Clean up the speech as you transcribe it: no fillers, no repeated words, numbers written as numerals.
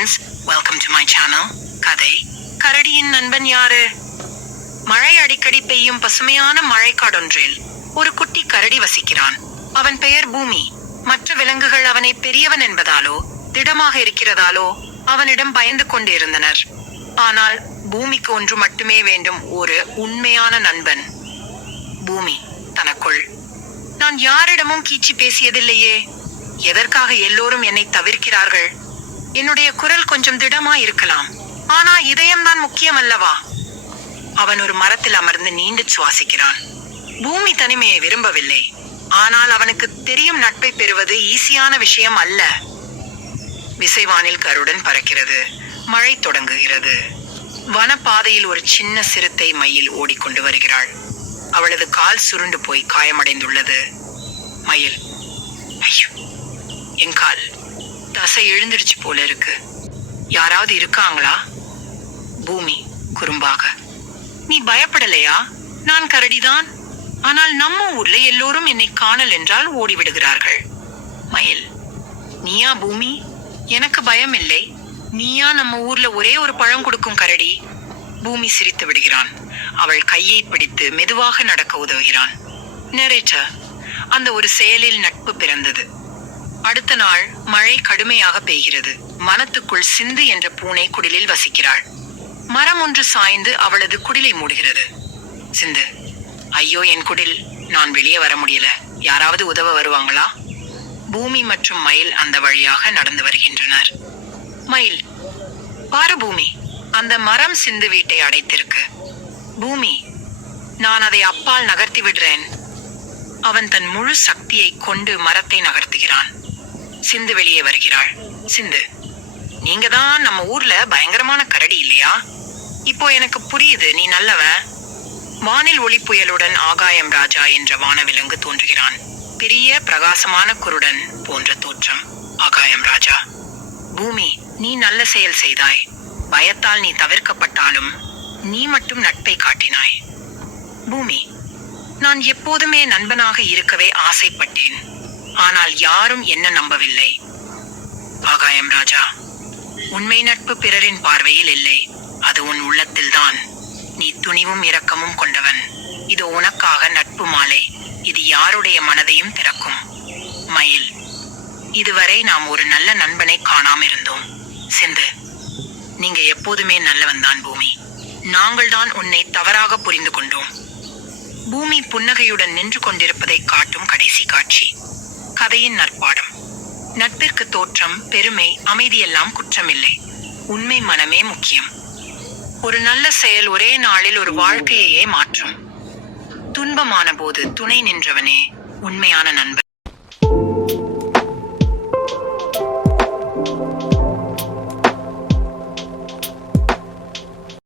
Friends, welcome to my channel. கதை கரடியின் நண்பன் யாரு? மழை அடிக்கடி பெய்யும் பசுமையான மழைக்காடொன்றில் ஒரு குட்டி கரடி வசிக்கிறான். அவன் பெயர் பூமி. மற்ற விலங்குகள் அவனை பெரியவன் என்பதாலோ திடமாக இருக்கிறதாலோ அவனிடம் பயந்து கொண்டிருந்தனர். ஆனால் பூமிக்கு ஒன்று மட்டுமே வேண்டும், ஒரு உண்மையான நண்பன். பூமி தனக்குள், நான் யாரிடமும் கீச்சி பேசியதில்லையே, எதற்காக எல்லோரும் என்னை தவிர்க்கிறார்கள்? என்னுடைய குரல் கொஞ்சம் திடமா இருக்கலாம், ஆனா இதயம்தான் முக்கியம் அல்லவா? அவன் ஒரு மரத்தில் அமர்ந்து நீண்டு சுவாசிக்கிறான். பூமி தனிமையை விரும்பவில்லை, ஆனால் அவனுக்கு தெரியும் நட்பை பெறுவது ஈஸியான விஷயம் அல்ல. விசைவானில் கருடன் பறக்கிறது. மழை தொடங்குகிறது. வனப்பாதையில் ஒரு சின்ன சிறுத்தை மயில் ஓடிக்கொண்டு வருகிறாள். அவளது கால் சுருண்டு போய் காயமடைந்துள்ளது. மயில், ஐயோ, என் கால் தசை எழுந்துடுச்சு போல இருக்கு, யாராவது இருக்காங்களா? பூமி குறும்பாக, நீ பயப்படலையா? நான் கரடிதான், ஆனால் நம்ம ஊர்ல எல்லோரும் என்னை காணல் என்றால் ஓடிவிடுகிறார்கள். மயில், நீயா பூமி? எனக்கு பயம் இல்லை. நீயா நம்ம ஊர்ல ஒரே ஒரு பழம் கொடுக்கும் கரடி? பூமி சிரித்து விடுகிறான். அவள் கையை பிடித்து மெதுவாக நடக்க உதவுகிறான். நரேட்டர், அந்த ஒரு செயலில் நட்பு பிறந்தது. அடுத்த நாள் மழை கடுமையாக பெய்கிறது. மனத்துக்குள் சிந்து என்ற பூனை குடிலில் வசிக்கிறாள். மரம் ஒன்று சாய்ந்து அவளது குடிலை மூடுகிறது. சிந்து, ஐயோ என் குடில், நான் வெளியே வர முடியல, யாராவது உதவ வருவாங்களா? பூமி மற்றும் மயில் அந்த வழியாக நடந்து வருகின்றனர். மயில், பாரு பூமி, அந்த மரம் சிந்து வீட்டை அடைத்திருக்கு. பூமி, நான் அதை அப்பால் நகர்த்தி விடுறேன். அவன் தன் முழு சக்தியை கொண்டு மரத்தை நகர்த்துகிறான். சிந்து வெளியே வருகிறாள். சிந்து, நீங்க தான் நம்ம ஊர்ல பயங்கரமான கரடி இல்லையா? இப்போ எனக்கு புரியுது, நீ நல்லவன். வானில் ஒளி புயலுடன் ஆகாயம் ராஜா என்ற வானவிலங்கு தோன்றுகிறான். பெரிய பிரகாசமான குருடன் போன்ற தோற்றம். ஆகாயம் ராஜா, பூமி, நீ நல்ல செயல் செய்தாய். பயத்தால் நீ தவிர்க்கப்பட்டாலும் நீ மட்டும் நட்பை காட்டினாய். பூமி, நான் எப்போதுமே நண்பனாக இருக்கவே ஆசைப்பட்டேன், ஆனால் யாரும் என்ன நம்பவில்லை. ஆகாயம் ராஜா, உண்மை நட்பு பிறரின் பார்வையில் இல்லை, அது உன் உள்ளத்தில்தான். நீ துணிவும் இரக்கமும் கொண்டவன். இது உனக்காக நட்பு மாலை. இது யாருடைய மனதையும் திறக்கும். மயில், இதுவரை நாம் ஒரு நல்ல நண்பனை காணாம இருந்தோம். சிந்து, நீங்க எப்போதுமே நல்லவன் தான் பூமி. நாங்கள் தான் உன்னை தவறாக புரிந்து கொண்டோம். பூமி புன்னகையுடன் நின்று கொண்டிருப்பதை காட்டும் கடைசி காட்சி. கதையின் நற்பாடம். நட்பிற்கு தோற்றம், பெருமை, அமைதியெல்லாம் குற்றமில்லை. உண்மை மனமே முக்கியம். ஒரு நல்ல செயல் ஒரே நாளில் ஒரு வாழ்க்கையையே மாற்றும். துன்பமான போது துணை நின்றவனே உண்மையான நண்பன்.